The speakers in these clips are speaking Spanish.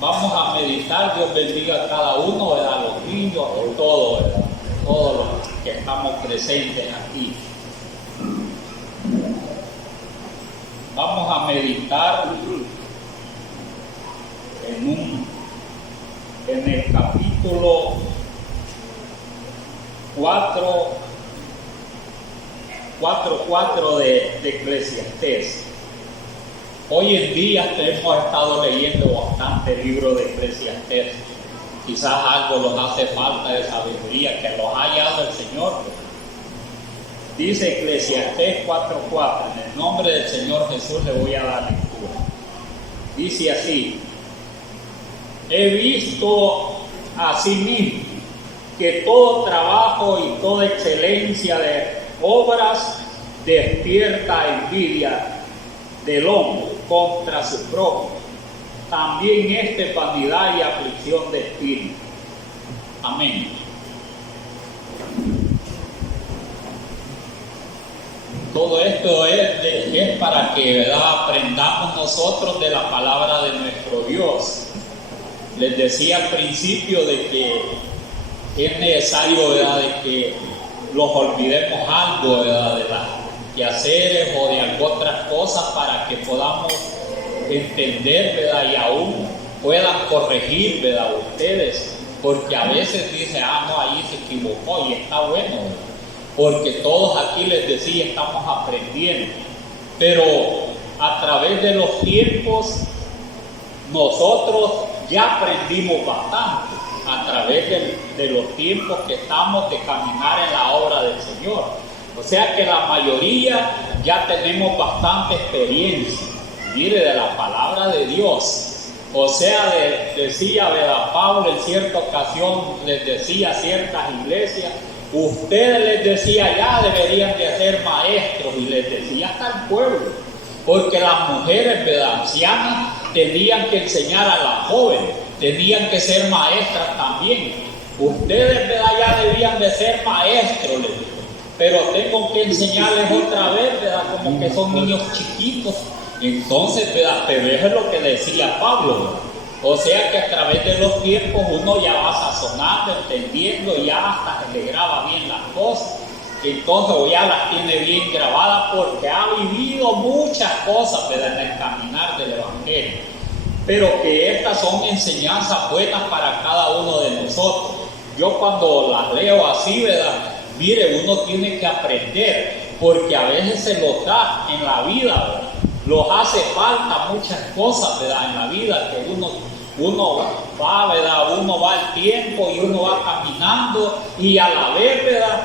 Vamos a meditar, Dios bendiga a cada uno, ¿verdad? A los niños, a todos, ¿verdad? Todos los que estamos presentes aquí. Vamos a meditar en el capítulo 4 de Eclesiastés. Hoy en día hemos estado leyendo bastante el libro de Eclesiastés. Quizás algo nos hace falta de sabiduría, que los haya dado el Señor. Dice Eclesiastés 4:4, en el nombre del Señor Jesús le voy a dar lectura. Dice así: he visto asimismo que todo trabajo y toda excelencia de obras despierta envidia del hombre contra su prójimo. También es vanidad y aflicción de espíritu. Amén. Todo esto es para que, ¿verdad?, aprendamos nosotros de la palabra de nuestro Dios. Les decía al principio de que es necesario, ¿verdad?, de que los olvidemos algo, ¿verdad?, de las quehaceres o de otras cosas para que podamos entender, ¿verdad?, y aún puedan corregir, ¿verdad?, ustedes, porque a veces dice, no, ahí se equivocó y está bueno, ¿verdad?, porque todos aquí, les decía, estamos aprendiendo, pero a través de los tiempos nosotros ya aprendimos bastante, a través de los tiempos que estamos de caminar en la obra del Señor. O sea que la mayoría ya tenemos bastante experiencia, mire, de la palabra de Dios. O sea, decía, ¿verdad?, Pablo en cierta ocasión les decía a ciertas iglesias, ustedes, les decía, ya deberían de ser maestros, y les decía hasta el pueblo, porque las mujeres, ¿verdad?, ancianas tenían que enseñar a las jóvenes, tenían que ser maestras también. Ustedes, ¿verdad?, ya debían de ser maestros, les digo, pero tengo que enseñarles otra vez, ¿verdad?, como que son niños chiquitos. Entonces, ¿verdad?, pero eso es lo que decía Pablo, ¿verdad? O sea que a través de los tiempos uno ya va sazonando, entendiendo, y ya hasta se le graba bien las cosas. Entonces ya las tiene bien grabadas porque ha vivido muchas cosas, ¿verdad?, en el caminar del Evangelio. Pero que estas son enseñanzas buenas para cada uno de nosotros. Yo cuando las leo así, ¿verdad?, mire, uno tiene que aprender, porque a veces se los da en la vida, ¿verdad? Los hace falta muchas cosas, ¿verdad?, en la vida, que uno va, ¿verdad?, uno va al tiempo y uno va caminando, y a la vez, ¿verdad?,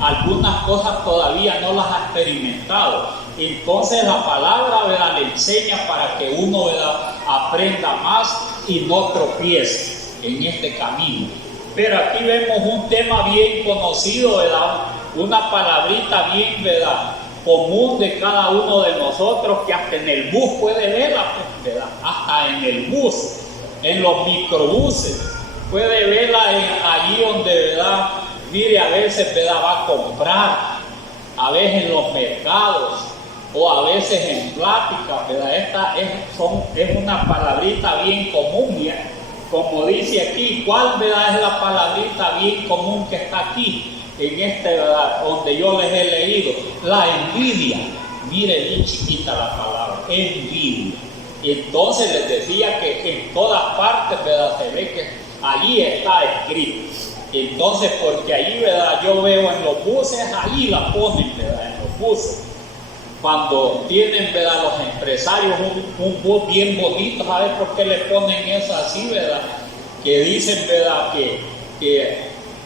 algunas cosas todavía no las ha experimentado. Entonces la palabra, ¿verdad?, le enseña para que uno, ¿verdad?, aprenda más y no tropiece en este camino. Pero aquí vemos un tema bien conocido, ¿verdad?, una palabrita bien, ¿verdad?, común de cada uno de nosotros, que hasta en el bus puede verla, ¿verdad?, hasta en el bus, en los microbuses, puede verla allí donde, ¿verdad?, mire, a veces, ¿verdad?, va a comprar, a veces en los mercados, o a veces en pláticas, ¿verdad? Esta es una palabrita bien común, ya. Como dice aquí, ¿cuál, verdad, es la palabrita bien común que está aquí? En ¿verdad?, donde yo les he leído, la envidia. Mire, bien chiquita la palabra, envidia. Entonces les decía que en todas partes, ¿verdad?, se ve que allí está escrito. Entonces, porque allí, ¿verdad?, yo veo en los buses, allí la ponen, ¿verdad?, en los buses. Cuando tienen, ¿verdad?, los empresarios un bus bien bonito, ¿sabes por qué le ponen eso así, ¿verdad? Que dicen, ¿verdad?, que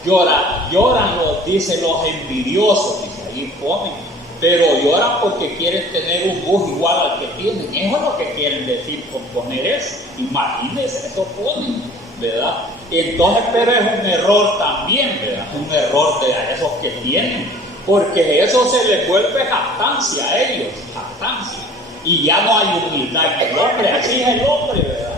lloran dicen los envidiosos, dice, ahí ponen, pero lloran porque quieren tener un bus igual al que tienen. Eso es lo que quieren decir con poner eso. Imagínense, eso ponen, ¿verdad? Entonces, pero es un error también, ¿verdad? Un error de esos que tienen, porque eso se les vuelve jactancia a ellos, jactancia, y ya no hay humildad en el hombre. Así es el hombre, ¿verdad?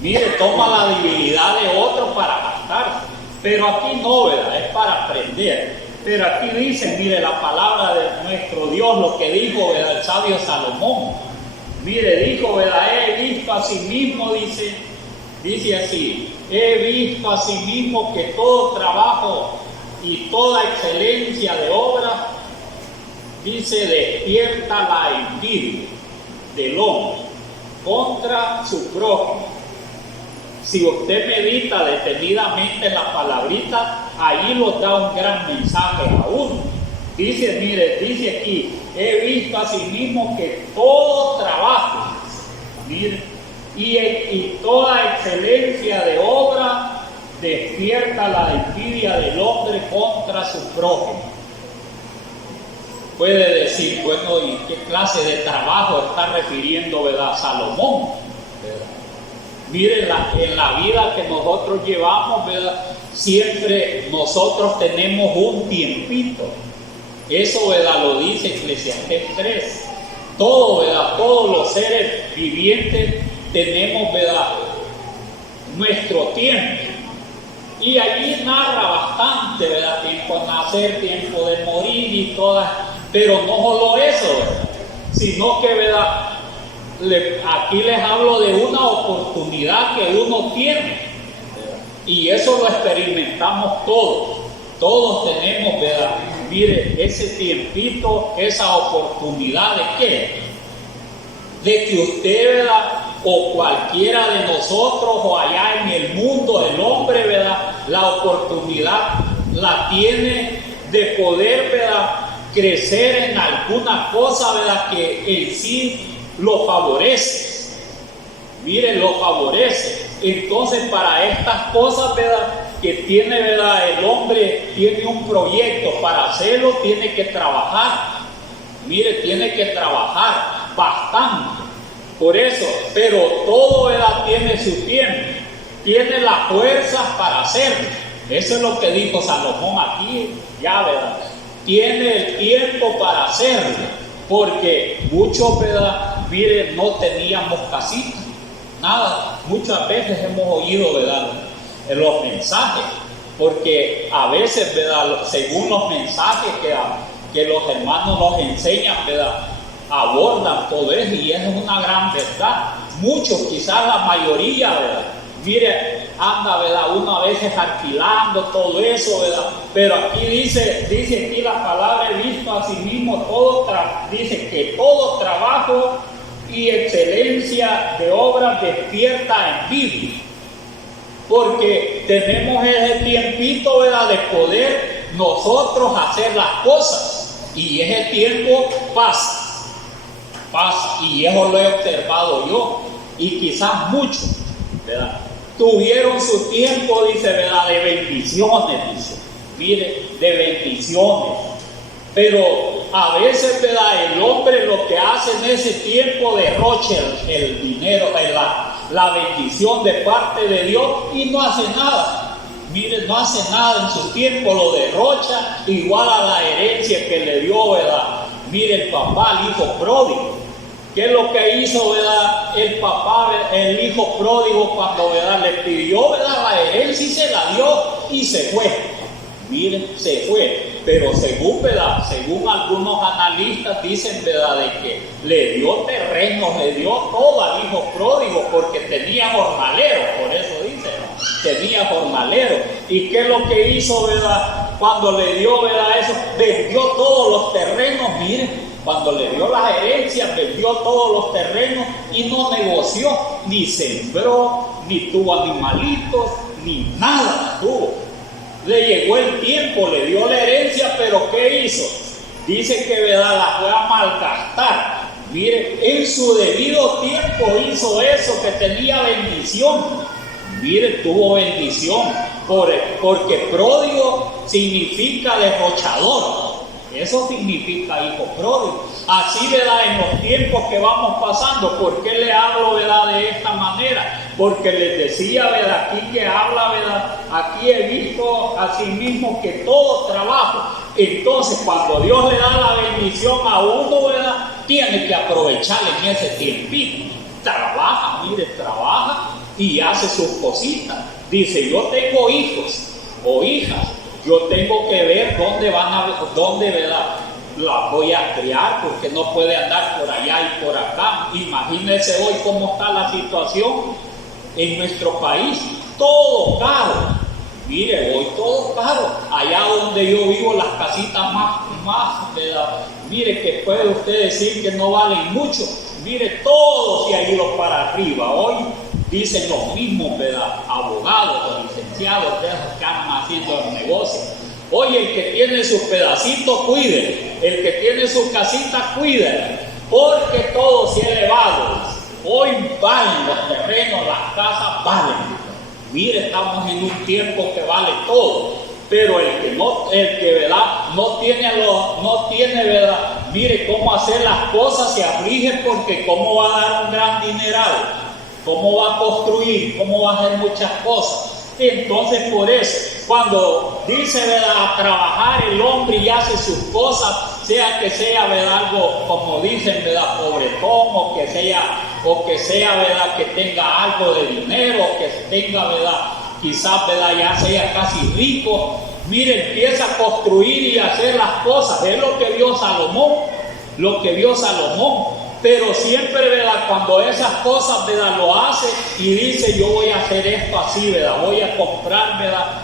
Mire, toma la debilidad de otro para jactarse. Pero aquí no, ¿verdad?, es para aprender. Pero aquí dice, mire, la palabra de nuestro Dios, lo que dijo, ¿verdad?, el sabio Salomón. Mire, dijo, ¿verdad? He visto a sí mismo, dice así, he visto a sí mismo que todo trabajo y toda excelencia de obra, dice, despierta la envidia del hombre contra su prójimo. Si usted medita detenidamente en la palabrita, allí nos da un gran mensaje a uno. Dice, mire, dice aquí, he visto a sí mismo que todo trabajo, mire, y toda excelencia de obra despierta la envidia del hombre contra su prójimo. Puede decir, bueno, ¿y qué clase de trabajo está refiriendo, verdad, Salomón? ¿Verdad? Miren, en la vida que nosotros llevamos, ¿verdad? Siempre nosotros tenemos un tiempito. Eso, ¿verdad? Lo dice Eclesiastés 3. Todo, ¿verdad? Todos los seres vivientes tenemos, ¿verdad?, nuestro tiempo. Y allí narra bastante, ¿verdad? Tiempo de nacer, tiempo de morir y todas. Pero no solo eso, ¿verdad?, sino que, ¿verdad?, aquí les hablo de una oportunidad que uno tiene, ¿verdad? Y eso lo experimentamos todos. Todos tenemos, ¿verdad?, mire, ese tiempito, esa oportunidad de qué? De que usted, ¿verdad?, o cualquiera de nosotros, o allá en el mundo, el hombre, ¿verdad?, la oportunidad la tiene de poder, ¿verdad?, crecer en alguna cosa, ¿verdad?, que en sí lo favorece. Miren, lo favorece. Entonces, para estas cosas, ¿verdad?, que tiene, ¿verdad?, el hombre tiene un proyecto. Para hacerlo tiene que trabajar. Mire, tiene que trabajar bastante. Por eso, pero todo, ¿verdad?, tiene su tiempo. Tiene las fuerzas para hacerlo. Eso es lo que dijo Salomón aquí, ya, ¿verdad? Tiene el tiempo para hacerlo. Porque muchos, ¿verdad?, mire, no teníamos casita, nada. Muchas veces hemos oído, ¿verdad?, los mensajes, porque a veces, ¿verdad?, según los mensajes que los hermanos nos enseñan, ¿verdad?, abordan todo eso, y es una gran verdad. Muchos, quizás la mayoría, ¿verdad?, mire, anda, ¿verdad?, uno a veces alquilando todo eso, ¿verdad? Pero aquí dice aquí la palabra, he visto a sí mismo dice que todo trabajo y excelencia de obras despierta envidia. Porque tenemos ese tiempito, ¿verdad?, de poder nosotros hacer las cosas. Y ese tiempo pasa. Y eso lo he observado yo. Y quizás muchos, ¿verdad?, tuvieron su tiempo, dice, ¿verdad?, de bendiciones, dice. Mire, de bendiciones. Pero a veces, ¿verdad?, el hombre lo que hace en ese tiempo derrocha el dinero, la bendición de parte de Dios, y no hace nada. Mire, no hace nada en su tiempo, lo derrocha, igual a la herencia que le dio, ¿verdad?, mire, el papá al hijo pródigo. ¿Qué es lo que hizo, verdad, el papá, el hijo pródigo, cuando, verdad, le pidió, verdad, la herencia y se la dio y se fue? Miren, se fue. Pero según, ¿verdad?, según algunos analistas dicen, ¿verdad?, de que le dio terrenos, le dio todo al hijo pródigo, porque tenía jornalero, por eso dice, ¿no?, tenía jornalero. ¿Y qué es lo que hizo, verdad, cuando le dio, verdad, eso? Vendió todos los terrenos. Miren, cuando le dio las herencias, vendió todos los terrenos y no negoció, ni sembró, ni tuvo animalitos, ni nada tuvo. Le llegó el tiempo, le dio la herencia, pero ¿qué hizo? Dice que, ¿verdad?, la fue a malgastar. Mire, en su debido tiempo hizo eso, que tenía bendición. Mire, tuvo bendición, porque pródigo significa derrochador. Eso significa hijo pródigo. Así, ¿verdad?, en los tiempos que vamos pasando. ¿Por qué le hablo, verdad, de esta manera? Porque les decía, ¿verdad?, aquí que habla, ¿verdad?, aquí he visto a sí mismo que todo trabajo. Entonces, cuando Dios le da la bendición a uno, ¿verdad?, tiene que aprovechar en ese tiempito. Trabaja, mire, trabaja y hace sus cositas. Dice, yo tengo hijos o hijas. Yo tengo que ver dónde, ¿verdad?, la voy a criar porque no puede andar por allá y por acá. Imagínense hoy cómo está la situación en nuestro país, todo caro. Mire, hoy todo caro. Allá donde yo vivo, las casitas más mire, que puede usted decir que no valen mucho. Mire, todo se ha ido para arriba. Hoy dicen los mismos, ¿verdad?, abogados o licenciados de esos que andan haciendo el negocio. Hoy el que tiene su pedacito, cuide. El que tiene su casita, cuide. Porque todo se ha elevado. Hoy valen los terrenos, las casas valen. Mire, estamos en un tiempo que vale todo. Pero el que ¿verdad?, no tiene, ¿verdad?, mire cómo hacer las cosas, se aflige porque cómo va a dar un gran dineral, cómo va a construir, cómo va a hacer muchas cosas. Entonces, por eso, cuando dice, ¿verdad?, a trabajar el hombre y hace sus cosas, sea que sea, ¿verdad?, algo, como dicen, ¿verdad?, pobretón, o que sea, ¿verdad?, que tenga algo de dinero, o que tenga, ¿verdad?, quizás, ¿verdad?, ya sea casi rico. Mire, empieza a construir y a hacer las cosas. Es lo que vio Salomón. Pero siempre, ¿verdad?, cuando esas cosas, ¿verdad?, lo hace y dice, yo voy a hacer esto así, ¿verdad?, voy a comprar, ¿verdad?,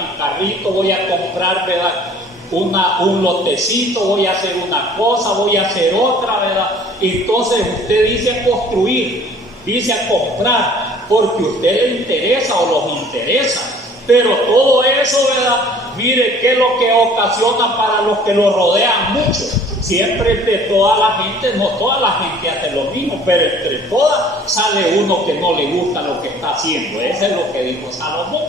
mi carrito, voy a comprar, ¿verdad?, un lotecito, voy a hacer una cosa, voy a hacer otra, ¿verdad? Entonces usted dice a construir, dice a comprar, porque a usted le interesa o los interesa. Pero todo eso, ¿verdad?, mire qué es lo que ocasiona para los que lo rodean mucho. Siempre de toda la gente, no toda la gente hace lo mismo, pero entre todas sale uno que no le gusta lo que está haciendo. Eso es lo que dijo Salomón,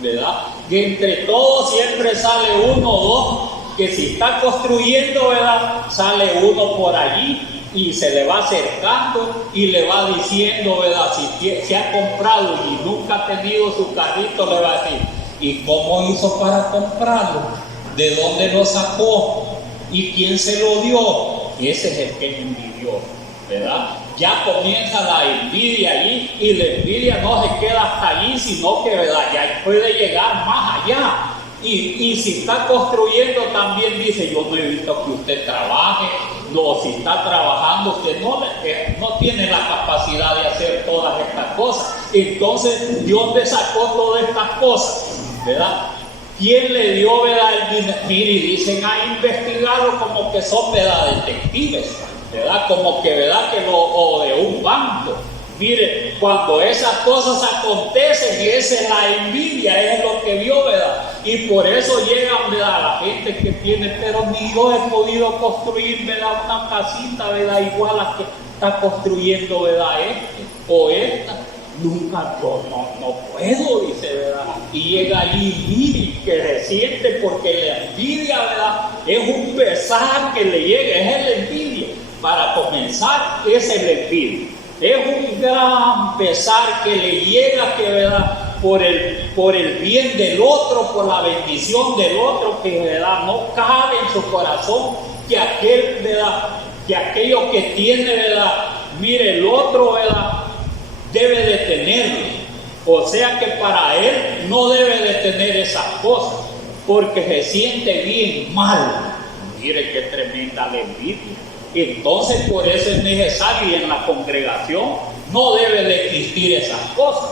¿verdad? Que entre todos siempre sale uno o dos, que si está construyendo, ¿verdad?, sale uno por allí y se le va acercando y le va diciendo, ¿verdad?, si se ha comprado y nunca ha tenido su carrito, le va a decir, ¿y cómo hizo para comprarlo? ¿De dónde lo sacó? ¿Y quién se lo dio? Ese es el que es envidioso, ¿verdad? Ya comienza la envidia allí, y la envidia no se queda hasta allí, sino que, ¿verdad?, ya puede llegar más allá. Y si está construyendo también dice, yo no he visto que usted trabaje. No, si está trabajando, usted no tiene la capacidad de hacer todas estas cosas. Entonces, ¿de dónde sacó todas estas cosas? ¿Verdad? ¿Quién le dio, ¿verdad?, el dinero? Mire, dicen, ha investigado como que son, ¿verdad?, detectives, ¿verdad? Como que, ¿verdad?, o de un banco. Mire, cuando esas cosas acontecen, esa es la envidia, es lo que vio, ¿verdad? Y por eso llegan, ¿verdad?, la gente que tiene, pero ni yo he podido construir, ¿verdad?, una casita, ¿verdad?, igual a que está construyendo, ¿verdad?, este o esta. Nunca, yo no puedo, dice, ¿verdad? Y llega allí, mire, que se siente, porque la envidia, ¿verdad?, es un pesar que le llega, es el envidia. Para comenzar, es el envidia. Es un gran pesar que le llega, que, ¿verdad?, por el bien del otro, por la bendición del otro, que, ¿verdad?, no cabe en su corazón que aquello que tiene, ¿verdad?, mire, el otro, ¿verdad?, debe de tenerlo. O sea que para él no debe de tener esas cosas, porque se siente bien mal. Mire qué tremenda la envidia. Entonces, por eso es necesario, y en la congregación no debe de existir esas cosas.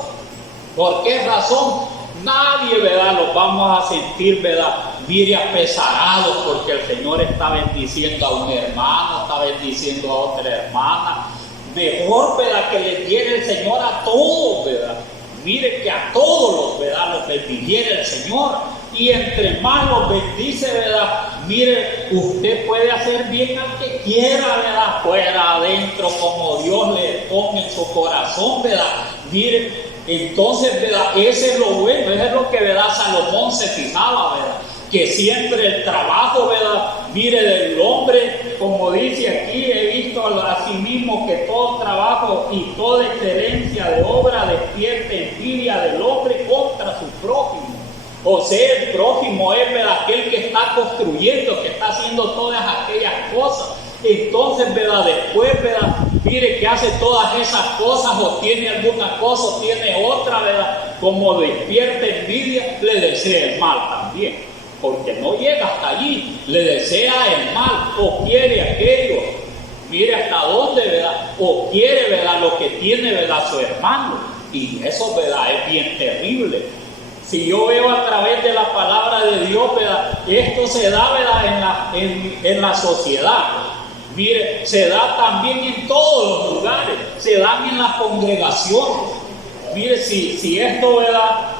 ¿Por qué razón? Nadie, ¿verdad?, los vamos a sentir, ¿verdad?, mire, apesarados, porque el Señor está bendiciendo a un hermano, está bendiciendo a otra hermana. Mejor, ¿verdad?, que les diera el Señor a todos, ¿verdad? Mire, que a todos los, ¿verdad?, los bendiciera el Señor. Y entre más los bendice, ¿verdad?, mire, usted puede hacer bien al que quiera, ¿verdad?, fuera, adentro, como Dios le ponga en su corazón, ¿verdad? Mire, entonces, ¿verdad?, ese es lo bueno, eso es lo que, ¿verdad?, Salomón se fijaba, ¿verdad?, que siempre el trabajo, ¿verdad?, mire, del hombre, como dice aquí, he visto así mismo que todo trabajo y toda excelencia de obra despierta envidia del hombre contra su prójimo. O sea, el prójimo es, ¿verdad?, aquel que está construyendo, que está haciendo todas aquellas cosas. Entonces, ¿verdad?, después, ¿verdad?, mire, que hace todas esas cosas, o tiene alguna cosa, o tiene otra, ¿verdad?, como despierta envidia, le desea el mal también. porque no llega hasta allí, le desea el mal o quiere aquello, mire hasta dónde, ¿verdad? O quiere, ¿verdad?, lo que tiene, ¿verdad?, su hermano, y eso, ¿verdad?, es bien terrible. Si yo veo a través de la palabra de Dios, ¿verdad?, esto se da, ¿verdad?, en la sociedad. Mire, se da también en todos los lugares, se dan en las congregaciones. Mire, si esto, ¿verdad?,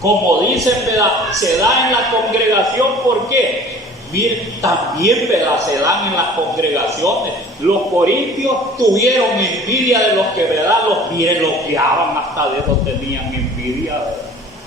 como dicen, ¿verdad?, se da en la congregación, ¿por qué? Mire, también, ¿verdad?, se dan en las congregaciones. Los corintios tuvieron envidia de los que, ¿verdad?, los guiaban, hasta de los tenían envidia, ¿verdad?,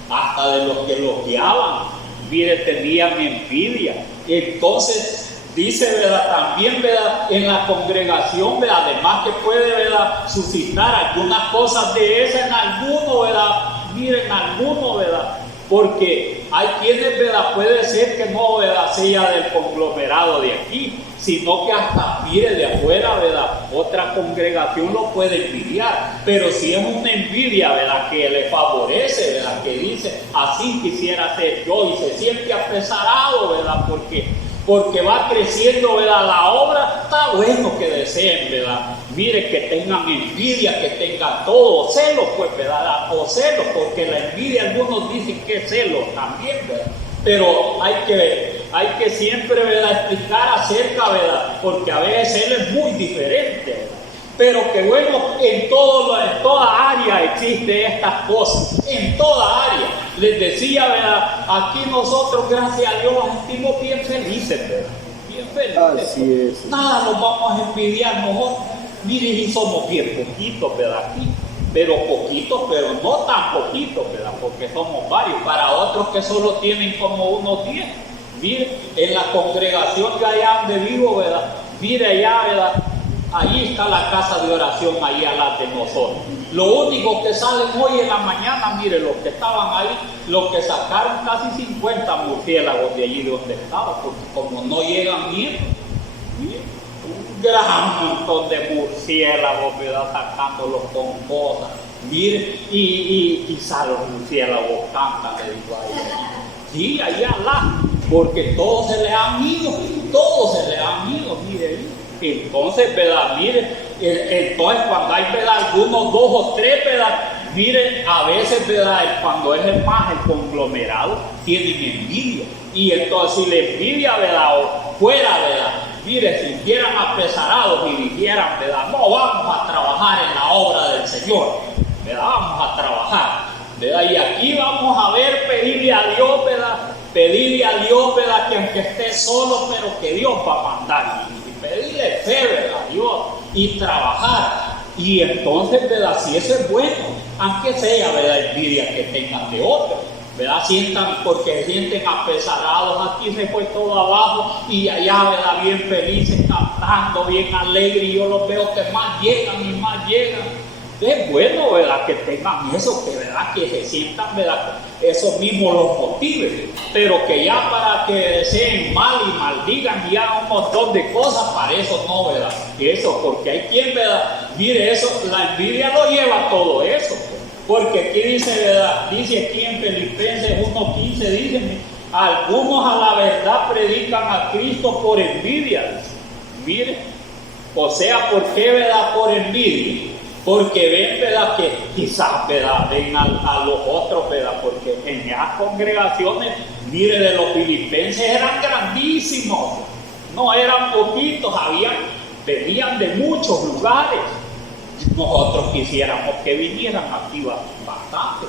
hasta de los que los guiaban, mire, tenían envidia. Entonces, dice, ¿verdad?, también, ¿verdad?, en la congregación, ¿verdad?, además que puede, ¿verdad?, suscitar algunas cosas de esas en alguno, ¿verdad?, miren, alguno, ¿verdad?, porque hay quienes, ¿verdad?, puede ser que no, ¿verdad?, sea del conglomerado de aquí, sino que hasta, mire, de afuera, ¿verdad?, otra congregación lo puede envidiar. Pero si es una envidia, ¿verdad?, que le favorece, ¿verdad?, que dice, así quisiera ser yo, y se siente apresurado, ¿verdad?, porque va creciendo, ¿verdad?, la obra, está bueno que deseen, ¿verdad?, mire, que tengan envidia, que tengan todo, celos, pues, ¿verdad?, o celos, porque la envidia, algunos dicen que es celos también, ¿verdad?, pero hay que siempre, ¿verdad?, explicar acerca, ¿verdad?, porque a veces él es muy diferente, ¿verdad?, pero que bueno, en toda área existe estas cosas, en toda área. Les decía, ¿verdad?, aquí nosotros, gracias a Dios, nos sentimos bien felices, ¿verdad?, bien felices. Así es. Nada nos vamos a envidiar nosotros. Miren, y somos bien poquitos, ¿verdad?, aquí, pero poquitos, pero no tan poquitos, ¿verdad?, porque somos varios. Para otros que solo tienen como unos 10, miren, en la congregación de allá donde vivo, ¿verdad?, mire allá, ¿verdad?, ahí está la casa de oración, ahí al lado de nosotros. Lo único que salen hoy en la mañana, mire, los que estaban ahí, los que sacaron casi 50 murciélagos de allí donde estaban, porque como no llegan bien, mire, un gran montón de murciélagos, ¿verdad?, sacándolos con cosas. Mire, y quizá los murciélagos cantan, le digo a ellos. Sí, allá al lado, porque todos se les han ido, mire. Entonces, ¿verdad?, mire, entonces cuando hay, ¿verdad?, algunos 2 o 3, ¿verdad?, mire, a veces, ¿verdad?, cuando es el conglomerado, tienen envidia. Y entonces, si la envidia, ¿verdad?, o fuera, ¿verdad?, mire, si estuvieran apresurados y dijeran, ¿verdad?, no, vamos a trabajar en la obra del Señor, ¿verdad?, vamos a trabajar, ¿verdad?, y aquí vamos a ver, pedirle a Dios, ¿verdad?, que aunque esté solo, pero que Dios va a mandar, y pedirle fe, ¿verdad?, a Dios, y trabajar. Y entonces, ¿verdad?, si eso es bueno, aunque sea, ¿verdad?, envidia que tengan de otros, ¿verdad?, porque sienten apresurados, aquí se fue todo abajo y allá, ¿verdad?, bien felices, cantando, bien alegres, y yo los veo que más llegan y más llegan. Es bueno, ¿verdad?, que tengan eso, que, ¿verdad?, que se sientan, ¿verdad?, eso mismo los motive, pero que ya para que deseen mal y maldigan ya un montón de cosas, para eso no, ¿verdad?, eso, porque hay quien, ¿verdad?, mire, eso, la envidia lo lleva todo eso, porque aquí dice, ¿verdad?, dice aquí en Filipenses 1:15, dicen, algunos a la verdad predican a Cristo por envidia, mire, o sea, ¿por qué, verdad?, por envidia? Porque ven, ¿verdad?, que quizás, ¿verdad?, ven a los otros, ¿verdad?, porque en esas congregaciones, mire, de los filipenses eran grandísimos, no eran poquitos, venían de muchos lugares. Nosotros quisiéramos que vinieran aquí bastante.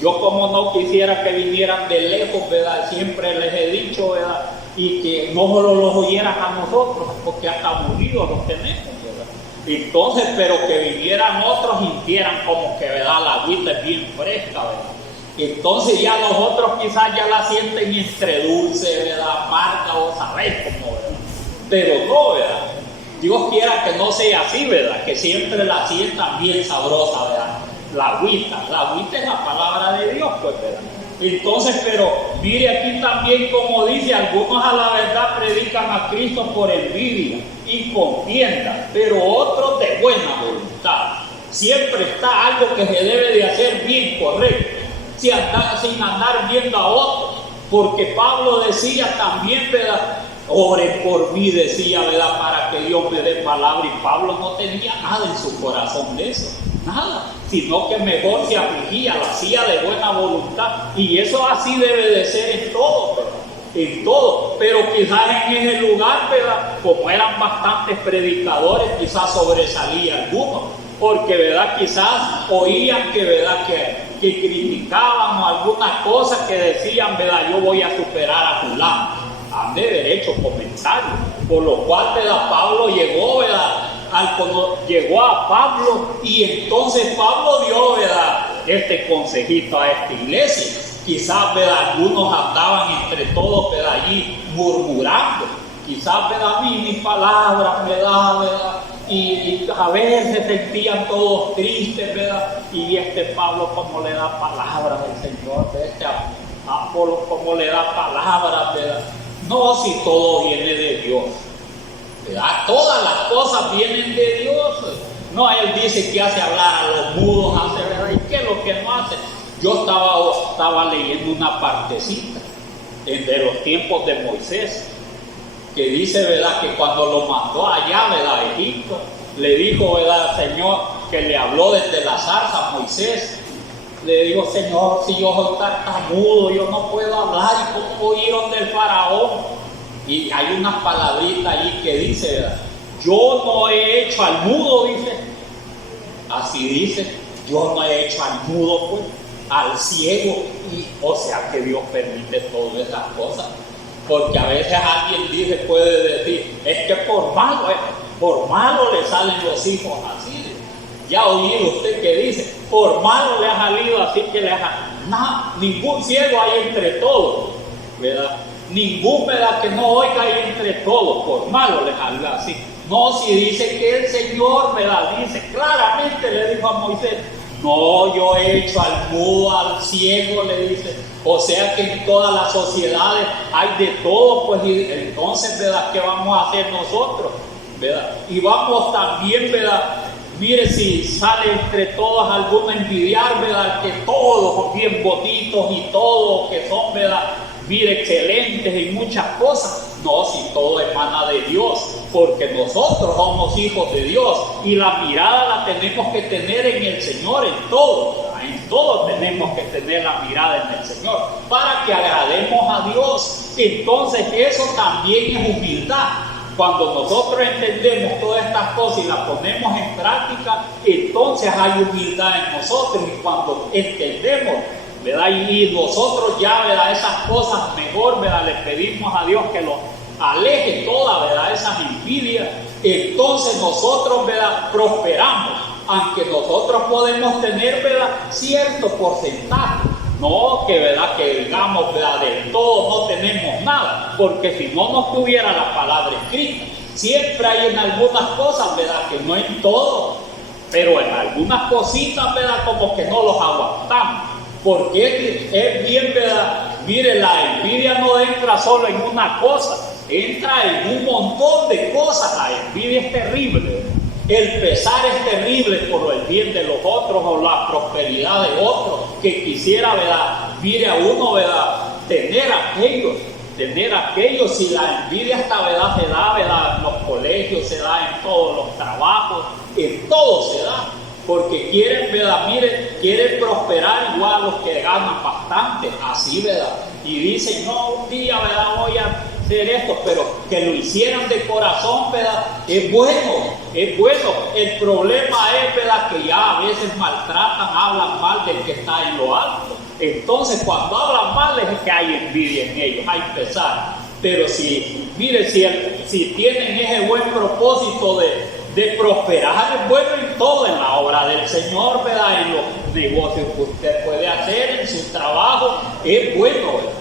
Yo, como no quisiera que vinieran de lejos, ¿verdad?, siempre les he dicho, ¿verdad?, y que no solo los oyeran a nosotros, porque hasta aburridos los tenemos. Entonces, pero que vinieran otros, sintieran como que, ¿verdad?, la agüita es bien fresca, ¿verdad? Entonces ya los otros quizás ya la sienten entre dulce, ¿verdad?, amarga, o sabéis cómo, ¿verdad? Pero no, ¿verdad? Dios quiera que no sea así, ¿verdad?, que siempre la sientan bien sabrosa, ¿verdad?, la agüita es la palabra de Dios, pues, ¿verdad? Entonces, pero mire aquí también como dice, algunos a la verdad predican a Cristo por envidia y contienda, pero otros de buena voluntad. Siempre está algo que se debe de hacer bien correcto, sin andar viendo a otros. Porque Pablo decía también, ¿verdad? Oren por mí, decía, ¿verdad? Para que Dios me dé palabra. Y Pablo no tenía nada en su corazón de eso, nada. Sino que mejor se afligía, lo hacía de buena voluntad. Y eso así debe de ser en todo, ¿verdad? En todo. Pero quizás en ese lugar, ¿verdad? Como eran bastantes predicadores, quizás sobresalía algunos. Porque, ¿verdad? Quizás oían que, ¿verdad? Que criticaban o alguna cosa que decían, ¿verdad? Yo voy a superar a fulano. Han de haber hecho comentarios. Por lo cual, ¿verdad? Pablo llegó, ¿verdad? Llegó a Pablo y entonces Pablo dio, ¿verdad? Este consejito a esta iglesia. Quizás, ¿verdad? Algunos andaban entre todos, ¿verdad? Allí murmurando. Quizás, ¿verdad? Mis palabras, ¿verdad? Y a veces se sentían todos tristes, ¿verdad? Y Pablo, como le da palabras al Señor, Apolo, como le da palabras, ¿verdad? No, si todo viene de Dios, ¿verdad? Todas las cosas vienen de Dios. No, Él dice que hace hablar a los mudos, ¿verdad? ¿Y qué es lo que no hace? Yo estaba leyendo una partecita de los tiempos de Moisés, que dice, ¿verdad? Que cuando lo mandó allá, ¿verdad? A Egipto, le dijo, ¿verdad? Señor, que le habló desde la zarza a Moisés. Le dijo, Señor, si yo soy tartamudo, yo no puedo hablar, ¿y cómo voy a ir donde el faraón? Y hay unas palabritas allí que dice, ¿verdad? Yo no he hecho al mudo, dice. Así dice, yo no he hecho al mudo, pues, al ciego. Y, o sea que Dios permite todas esas cosas. Porque a veces alguien puede decir, es que por malo le salen los hijos así. Ya oí usted que dice, por malo le ha salido así que ningún ciego hay entre todos, ¿verdad? Ningún, ¿verdad? Que no oiga hay entre todos, por malo le salió así. No, si dice que el Señor, ¿verdad? Dice claramente, le dijo a Moisés, no, yo he hecho al mudo, al ciego, le dice. O sea que en todas las sociedades hay de todo, pues, y entonces, ¿verdad? ¿Qué vamos a hacer nosotros? ¿Verdad? Y vamos también, ¿verdad? Mire, si sale entre todos alguno a envidiar, ¿verdad? Que todos bien bonitos y todos que son, ¿verdad? Mire, excelentes en muchas cosas. No, si todo emana de Dios, porque nosotros somos hijos de Dios y la mirada la tenemos que tener en el Señor, en todo. En todo tenemos que tener la mirada en el Señor para que agrademos a Dios. Entonces eso también es humildad. Cuando nosotros entendemos todas estas cosas y las ponemos en práctica, entonces hay humildad en nosotros. Y cuando entendemos, ¿verdad? Y nosotros ya, ¿verdad? Esas cosas mejor, ¿verdad? Le pedimos a Dios que los aleje todas, ¿verdad? Esas envidias. Entonces nosotros, ¿verdad? Prosperamos. Aunque nosotros podemos tener, ¿verdad? Cierto porcentaje. No, que verdad que digamos, ¿verdad? Del todo no tenemos nada, porque si no nos tuviera la palabra escrita, siempre hay en algunas cosas, ¿verdad? Que no en todo, pero en algunas cositas, ¿verdad? Como que no los aguantamos, porque es bien, ¿verdad? Mire, la envidia no entra solo en una cosa, entra en un montón de cosas. La envidia es terrible. El pesar es terrible por el bien de los otros o la prosperidad de otros, que quisiera, ¿verdad? Mire a uno, ¿verdad? Tener aquellos, y la envidia esta, ¿verdad? Se da, ¿verdad? En los colegios, se da en todos los trabajos, en todo se da, porque quieren, ¿verdad? Mire, quieren prosperar igual a los que ganan bastante, así, ¿verdad? Y dicen, no, un día, ¿verdad? Voy a hacer esto, pero que lo hicieran de corazón, ¿verdad? Es bueno, es bueno. El problema es, ¿verdad? Que ya a veces maltratan, hablan mal del que está en lo alto. Entonces, cuando hablan mal es que hay envidia en ellos, hay pesar. Pero si, mire, si tienen ese buen propósito de prosperar, es bueno en todo, en la obra del Señor, ¿verdad? En los negocios que usted puede hacer, en su trabajo, es bueno, ¿verdad?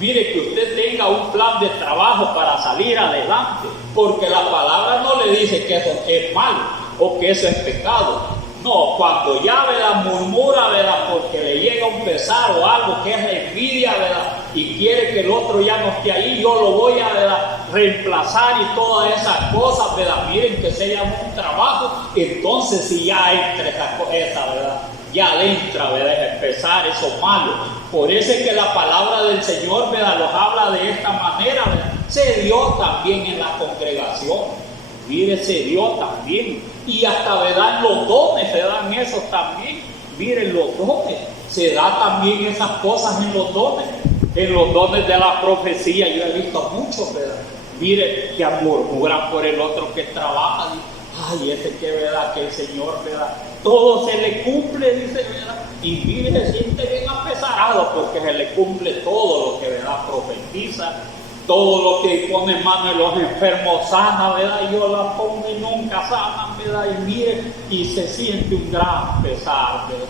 Mire, que usted tenga un plan de trabajo para salir adelante, porque la palabra no le dice que eso es malo o que eso es pecado. No, cuando ya, ¿verdad? Murmura, ¿verdad? Porque le llega un pesar o algo que es la envidia, ¿verdad? Y quiere que el otro ya no esté ahí, yo lo voy a, ¿verdad? Reemplazar y todas esas cosas, ¿verdad? Miren que se llama un trabajo, entonces si ya entra esa, ¿verdad? ya adentra, ¿verdad? Empezar eso malo. Por eso es que la palabra del Señor, ¿verdad?, los habla de esta manera, ¿verdad? Se dio también en la congregación. Mire, se dio también. Y hasta, ¿verdad?, en los dones se dan esos también. Miren, los dones. Se da también esas cosas en los dones. En los dones de la profecía yo he visto muchos, ¿verdad? Mire, que murmuran por el otro que trabaja. Ay, ese que, ¿verdad?, que el Señor, ¿verdad?, todo se le cumple, dice, ¿verdad? Y mire, se siente bien apesarado porque se le cumple todo lo que, ¿verdad?, profetiza. Todo lo que pone mano en los enfermos sana, ¿verdad? Y yo la pongo y nunca sanan, ¿verdad? Y mire, y se siente un gran pesar, ¿verdad?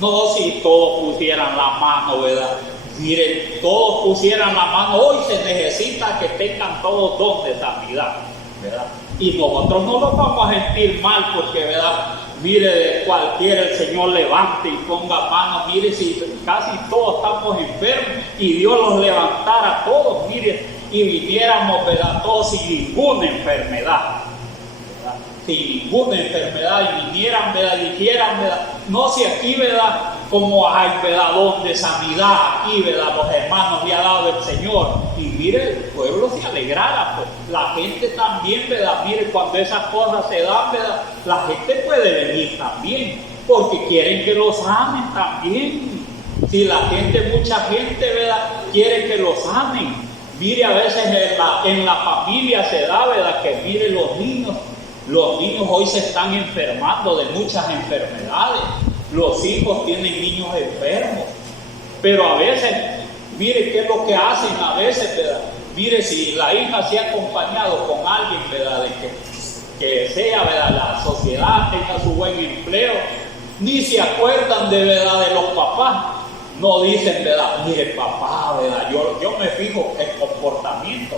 No si todos pusieran la mano, ¿verdad? Mire, todos pusieran la mano. Hoy se necesita que tengan todos don de sanidad, ¿verdad? Y nosotros no nos vamos a sentir mal porque, ¿verdad?, mire, de cualquiera el Señor levante y ponga mano. Mire, si casi todos estamos enfermos y Dios los levantara a todos, mire, y viniéramos, ¿verdad?, todos sin ninguna enfermedad, ¿verdad?, sin ninguna enfermedad, y vinieran, ¿verdad?, y dijeran, ¿verdad?, no, si aquí, ¿verdad?, como hay, ¿verdad?, don de sanidad aquí, ¿verdad?, los hermanos le ha dado el Señor, y mire, el pueblo se alegrara, pues la gente también, ¿verdad?, mire, cuando esas cosas se dan, ¿verdad?, la gente puede venir también, porque quieren que los amen también. Si la gente, mucha gente, ¿verdad?, quiere que los amen. Mire, a veces en la familia se da, ¿verdad?, que mire, los niños hoy se están enfermando de muchas enfermedades. Los hijos tienen niños enfermos, pero a veces, mire qué es lo que hacen a veces, ¿verdad? Mire, si la hija se ha acompañado con alguien, ¿verdad?, de que sea, ¿verdad?, la sociedad tenga su buen empleo, ni se acuerdan de, ¿verdad?, de los papás. No dicen, ¿verdad?, mire, papá, ¿verdad?, yo me fijo en el comportamiento,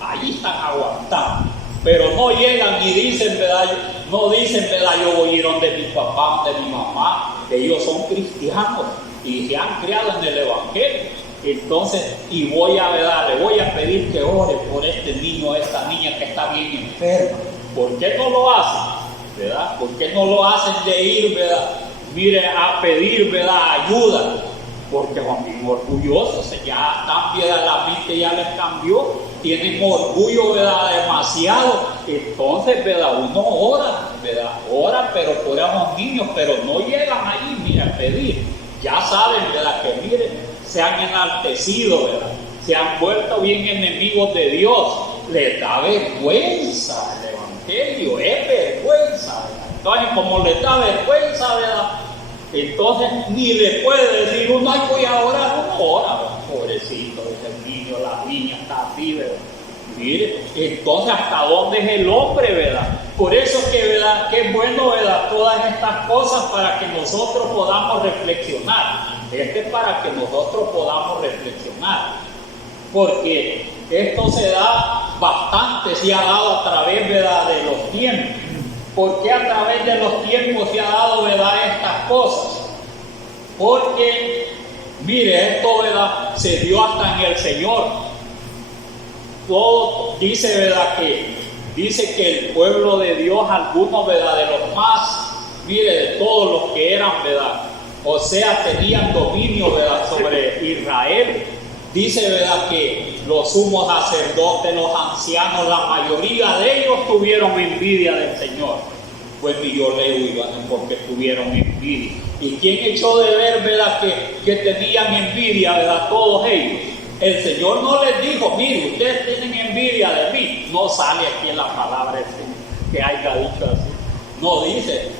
ahí están aguantando. Pero no llegan y dicen, ¿verdad?, no dicen, ¿verdad?, yo voy a ir donde mi papá, donde mi mamá, que ellos son cristianos y se han criado en el Evangelio. Entonces, y ¿verdad?, le voy a pedir que ore por este niño, esta niña que está bien enferma. ¿Por qué no lo hacen? ¿Verdad? ¿Por qué no lo hacen de ir, ¿verdad?, mire, a pedir, ¿verdad?, ayuda? Porque son bien orgullosos, ya están, ¿verdad?, la mente ya les cambió, tienen orgullo, ¿verdad?, demasiado. Entonces, ¿verdad?, uno ora, ¿verdad?, ora, pero por esos niños, pero no llegan ahí, mira, a pedir. Ya saben, ¿verdad?, que miren, se han enaltecido, ¿verdad?, se han vuelto bien enemigos de Dios. Les da vergüenza el Evangelio, es vergüenza, ¿verdad? Entonces, como les da vergüenza, ¿verdad?, entonces ni le puede decir uno, ay, voy a orar, uno ora, pobrecito, ese niño, la niña está así, ¿verdad? Mire, entonces hasta dónde es el hombre, ¿verdad? Por eso es que, ¿verdad?, que es bueno, ¿verdad?, todas estas cosas para que nosotros podamos reflexionar. Es para que nosotros podamos reflexionar, porque esto se da bastante, se ha dado a través, ¿verdad?, de los tiempos. ¿Por qué a través de los tiempos se ha dado, ¿verdad?, estas cosas? Porque, mire, esto, ¿verdad?, se dio hasta en el Señor. Todo dice, ¿verdad?, dice que el pueblo de Dios, algunos, ¿verdad?, de los más, mire, de todos los que eran, ¿verdad?, o sea, tenían dominio, ¿verdad?, sobre Israel. Dice, ¿verdad?, que los sumos sacerdotes, los ancianos, la mayoría de ellos tuvieron envidia del Señor. Pues ni yo leo, porque tuvieron envidia. ¿Y quién echó de ver, ¿verdad?, que tenían envidia, ¿verdad?, todos ellos? El Señor no les dijo, mire, ustedes tienen envidia de mí. No sale aquí en la palabra que haya dicho así. No dice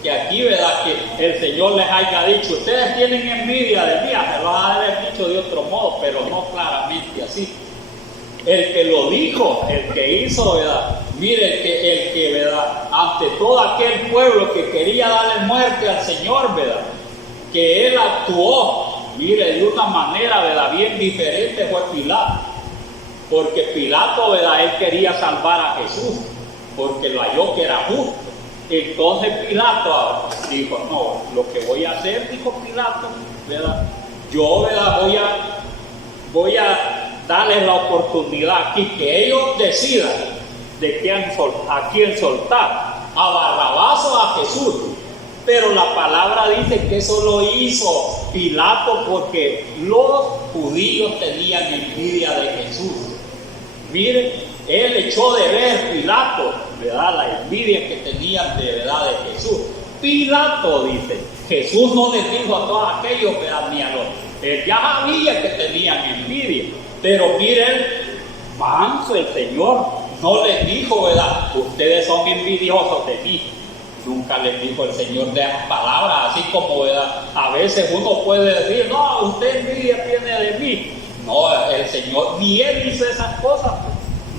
que aquí, ¿verdad?, que el Señor les haya dicho, ustedes tienen envidia de mí. Se lo ha haber dicho de otro modo, pero no claramente así. El que lo dijo, el que hizo, ¿verdad?, mire, el que, ¿verdad?, ante todo aquel pueblo que quería darle muerte al Señor, ¿verdad?, que él actuó, mire, de una manera, ¿verdad?, bien diferente, fue Pilato. Porque Pilato, ¿verdad?, él quería salvar a Jesús, porque lo halló que era justo. Entonces Pilato dijo, no, lo que voy a hacer, dijo Pilato, ¿verdad?, yo, ¿verdad?, voy a darles la oportunidad aquí que ellos decidan de a quién soltar, a Barrabás o a Jesús. Pero la palabra dice que eso lo hizo Pilato porque los judíos tenían envidia de Jesús. Miren, él echó de ver Pilato, ¿verdad?, la envidia que tenían de verdad de Jesús. Pilato dice, Jesús no les dijo a todos aquellos, ¿verdad?, ni a los, él ya sabía que tenían envidia, pero miren, manso el Señor, no les dijo, ¿verdad?, ustedes son envidiosos de mí. Nunca les dijo el Señor de esas palabras, así como, ¿verdad?, a veces uno puede decir, no, usted envidia tiene de mí. No, el Señor, ni Él hizo esas cosas,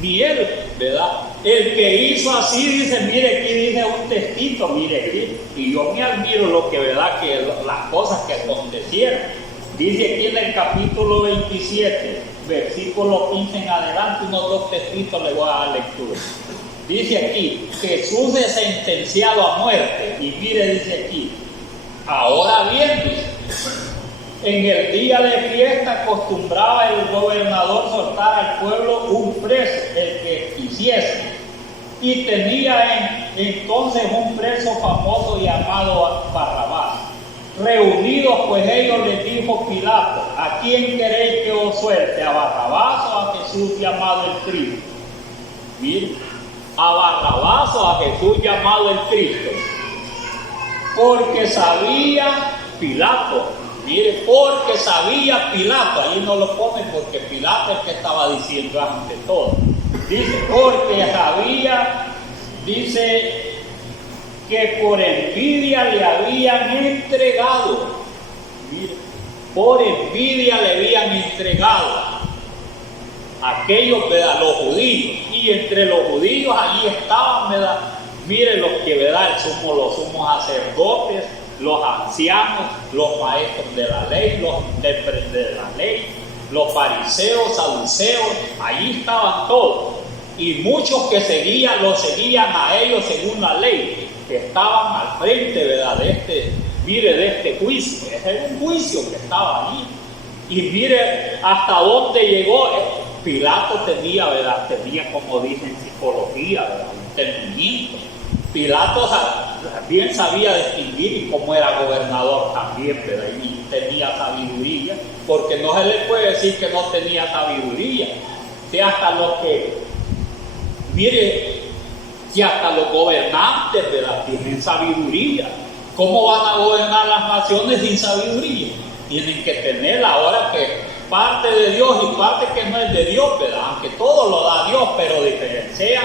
ni Él, ¿verdad? El que hizo así, dice, mire, aquí dice un textito, mire aquí, y yo me admiro lo que, ¿verdad?, que las cosas que acontecieron. Dice aquí en el capítulo 27, versículo 15 en adelante, unos dos textitos le voy a dar lectura. Dice aquí, Jesús es sentenciado a muerte. Y mire, dice aquí, ahora bien, dice, en el día de fiesta acostumbraba el gobernador soltar al pueblo un preso, el que quisiese. Y tenía entonces un preso famoso llamado Barrabás. Reunidos pues ellos les dijo Pilato, ¿a quién queréis que os suelte? ¿A Barrabás o a Jesús llamado el Cristo? Mire, a Barrabás o a Jesús llamado el Cristo, porque sabía Pilato, mire, porque sabía Pilato, ahí no lo ponen porque Pilato es el que estaba diciendo ante todo, dice, porque sabía, dice, que por envidia le habían entregado, mire, por envidia le habían entregado aquellos, ¿verdad?, los judíos, y entre los judíos allí estaban, ¿verdad?, mire los que, ¿verdad?, los sumos sacerdotes, los ancianos, los maestros de la ley, los intérpretes de la ley, los fariseos, saduceos, allí estaban todos, y muchos que los seguían a ellos según la ley, que estaban al frente, ¿verdad?, de este juicio. Ese es un juicio que estaba allí, y mire hasta dónde llegó. Pilato tenía, ¿verdad?, como dicen psicología, ¿verdad?, entendimiento. Pilato bien sabía distinguir, y como era gobernador también, ¿verdad?, y tenía sabiduría, porque no se le puede decir que no tenía sabiduría. Si hasta los que, mire, si hasta los gobernantes, ¿verdad?, tienen sabiduría, ¿cómo van a gobernar las naciones sin sabiduría? Tienen que tenerla. Ahora que parte de Dios y parte que no es de Dios, ¿verdad?, aunque todo lo da Dios, pero diferencia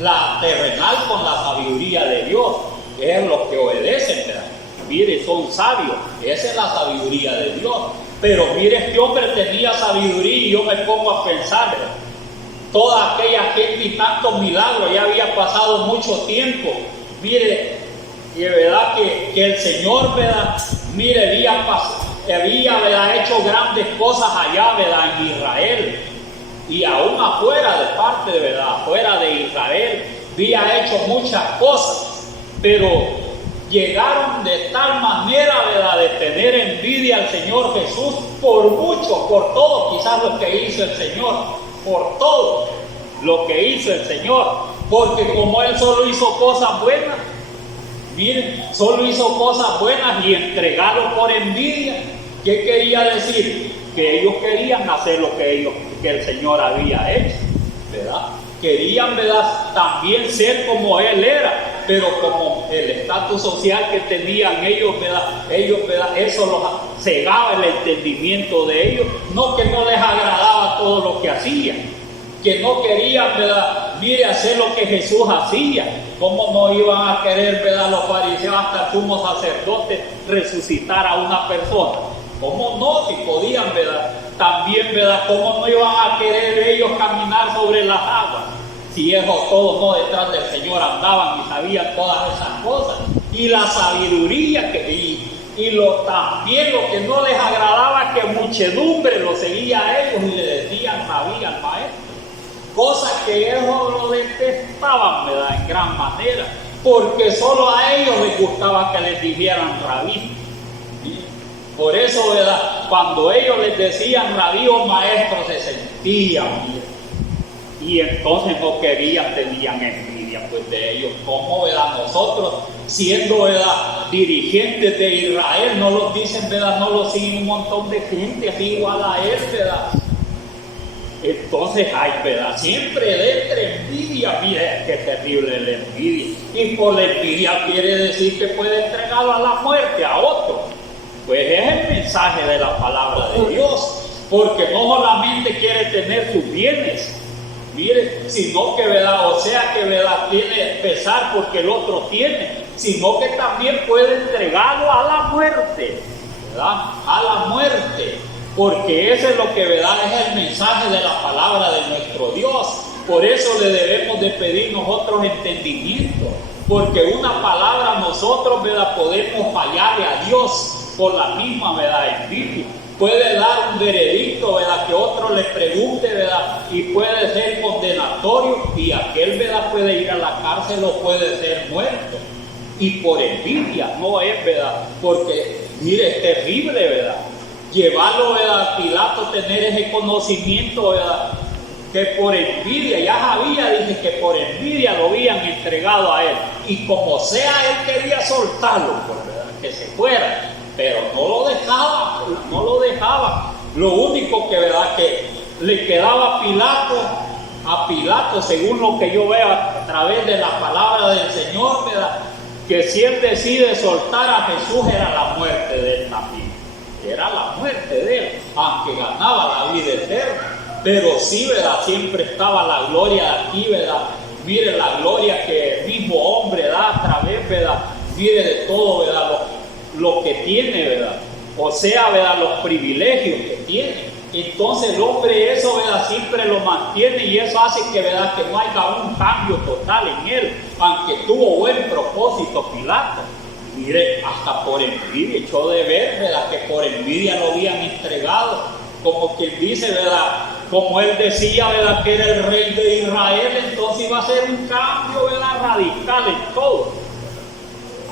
la terrenal con la sabiduría de Dios, es los que obedecen, ¿verdad? Mire, son sabios, esa es la sabiduría de Dios. Pero mire, este hombre tenía sabiduría, y yo me pongo a pensar, ¿verdad?, toda aquella gente y tantos milagros, ya había pasado mucho tiempo, mire, y de verdad que el Señor, ¿verdad?, mire, había, ¿verdad?, hecho grandes cosas allá, ¿verdad?, en Israel, y aún afuera de parte, ¿verdad?, afuera de Israel, había hecho muchas cosas, pero llegaron de tal manera, ¿verdad?, de tener envidia al Señor Jesús por mucho, por todo, quizás lo que hizo el Señor, por todo lo que hizo el Señor, porque como Él solo hizo cosas buenas, miren, solo hizo cosas buenas y entregaron por envidia. ¿Qué quería decir? Que ellos querían hacer lo que el Señor había hecho, ¿verdad? Querían, ¿verdad?, también ser como Él era, pero como el estatus social que tenían ellos, ¿verdad?, eso los cegaba el entendimiento de ellos, no que no les agradaba todo lo que hacían, que no querían, ¿verdad?, mire, hacer lo que Jesús hacía. ¿Cómo no iban a querer, ¿verdad?, los fariseos, hasta el sumo sacerdote, resucitar a una persona? ¿Cómo no? Si podían, ¿verdad? También, ¿verdad?, ¿cómo no iban a querer ellos caminar sobre las aguas? Si ellos todos no detrás del Señor andaban y sabían todas esas cosas. Y la sabiduría también lo que no les agradaba, que muchedumbre lo seguía a ellos y le decían rabí al maestro. Cosas que ellos lo detestaban, ¿verdad?, en gran manera, porque solo a ellos les gustaba que les dijeran rabí. Por eso, ¿verdad?, cuando ellos les decían rabí o maestro, se sentían bien. Y entonces no querían, tenían envidia pues de ellos. ¿Cómo, verdad? Nosotros, siendo, verdad, dirigentes de Israel, no los dicen, verdad, no los siguen un montón de gente así igual a él, verdad. Entonces hay, verdad, siempre de envidia. Mire, qué terrible la envidia. Y por la envidia quiere decir que puede entregarlo a la muerte a otro. Pues es el mensaje de la palabra de Dios, porque no solamente quiere tener sus bienes, mire, sino que, verdad, o sea que, verdad, tiene pesar porque el otro tiene, sino que también puede entregarlo a la muerte, ¿verdad? A la muerte. Porque ese es lo que, verdad, es el mensaje de la palabra de nuestro Dios. Por eso le debemos de pedir nosotros entendimiento. Porque una palabra nosotros, verdad, podemos fallarle a Dios por la misma, verdad, envidia. Puede dar un veredicto, verdad, que otro le pregunte, verdad, y puede ser condenatorio, y aquel, verdad, puede ir a la cárcel o puede ser muerto. Y por envidia, no es, verdad, porque, mire, es terrible, verdad. Llevarlo, ¿verdad?, a Pilato, tener ese conocimiento, ¿verdad?, que por envidia, ya sabía, dice que por envidia lo habían entregado a él, y como sea, él quería soltarlo, pues, ¿verdad?, que se fuera, pero no lo dejaba, no lo dejaba. Lo único que, ¿verdad?, que le quedaba a Pilato, según lo que yo veo a través de la palabra del Señor, ¿verdad?, que si él decide soltar a Jesús, era la muerte de él también. Era la muerte de él, aunque ganaba la vida eterna. Pero sí, ¿verdad?, siempre estaba la gloria de aquí, ¿verdad? Mire la gloria que el mismo hombre da a través, ¿verdad? Mire de todo, ¿verdad?, lo que tiene, ¿verdad? O sea, ¿verdad?, los privilegios que tiene. Entonces el hombre eso, ¿verdad?, siempre lo mantiene, y eso hace que, ¿verdad?, que no haya un cambio total en él, aunque tuvo buen propósito Pilato. Mire, hasta por envidia, echó de ver, ¿verdad?, que por envidia lo habían entregado, como quien dice, ¿verdad?, como él decía, ¿verdad?, que era el rey de Israel, entonces iba a ser un cambio, ¿verdad?, radical en todo.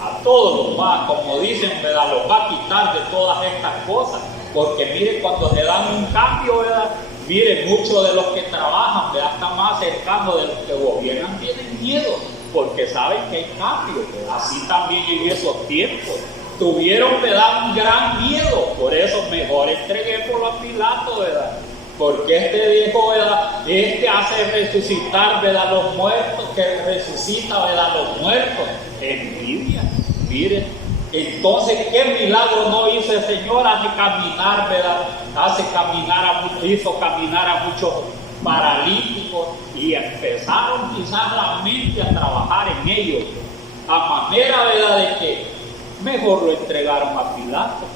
A todos los va, como dicen, ¿verdad?, los va a quitar de todas estas cosas, porque mire, cuando se dan un cambio, ¿verdad?, mire, muchos de los que trabajan, ¿verdad?, están más cercanos de los que gobiernan, tienen miedo, porque saben que hay cambios, ¿verdad? Así también en esos tiempos tuvieron, ¿verdad?, un gran miedo. Por eso mejor entreguémoslo a Pilato, ¿verdad?, porque este dijo, ¿verdad?, este hace resucitar, ¿verdad?, los muertos, que resucita, ¿verdad?, los muertos. Envidia, miren. Entonces, ¿qué milagro no hizo el Señor? Hace caminar, ¿verdad?, hizo caminar a muchos paralíticos, y empezaron quizás la mente a trabajar en ellos, a manera, ¿verdad?, de que mejor lo entregaron a Pilato.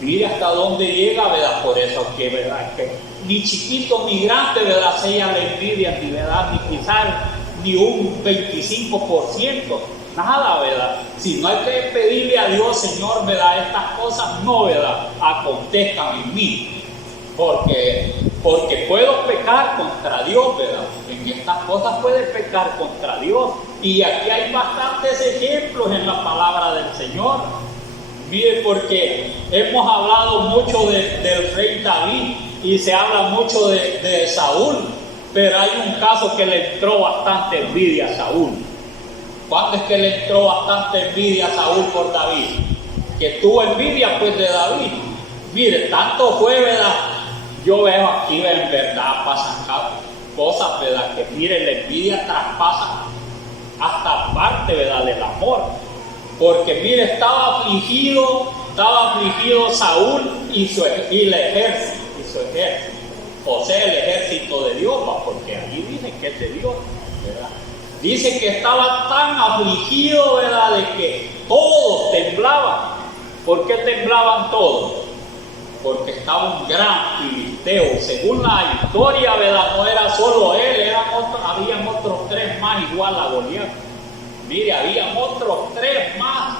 Mire hasta dónde llega, ¿verdad? Por eso que, ¿verdad?, que ni chiquito ni grande, ¿verdad?, sea la envidia, ni, ¿verdad?, ni quizás ni un 25%, nada, ¿verdad? Si no hay que pedirle a Dios, Señor, ¿verdad?, estas cosas no, ¿verdad?, acontezcan en mí. Porque puedo pecar contra Dios, ¿verdad? En estas cosas puede pecar contra Dios. Y aquí hay bastantes ejemplos en la palabra del Señor. Mire, porque hemos hablado mucho del rey David y se habla mucho de Saúl, pero hay un caso que le entró bastante envidia a Saúl. ¿Cuándo es que le entró bastante envidia a Saúl por David? Que tuvo envidia, pues, de David. Mire, tanto fue, ¿verdad? Yo veo aquí, en verdad, pasan cosas, ¿verdad?, que mire, la envidia traspasa hasta parte, ¿verdad?, del amor. Porque mire, estaba afligido Saúl y el ejército, o sea, el ejército de Dios, porque ahí dice que es de Dios, ¿verdad? Dice que estaba tan afligido, ¿verdad?, de que todos temblaban. ¿Por qué temblaban todos? Porque estaba un gran filisteo. Según la historia, ¿verdad?, no era solo él, habían otros 3 más igual a Goliat. Mire, habían otros 3 más.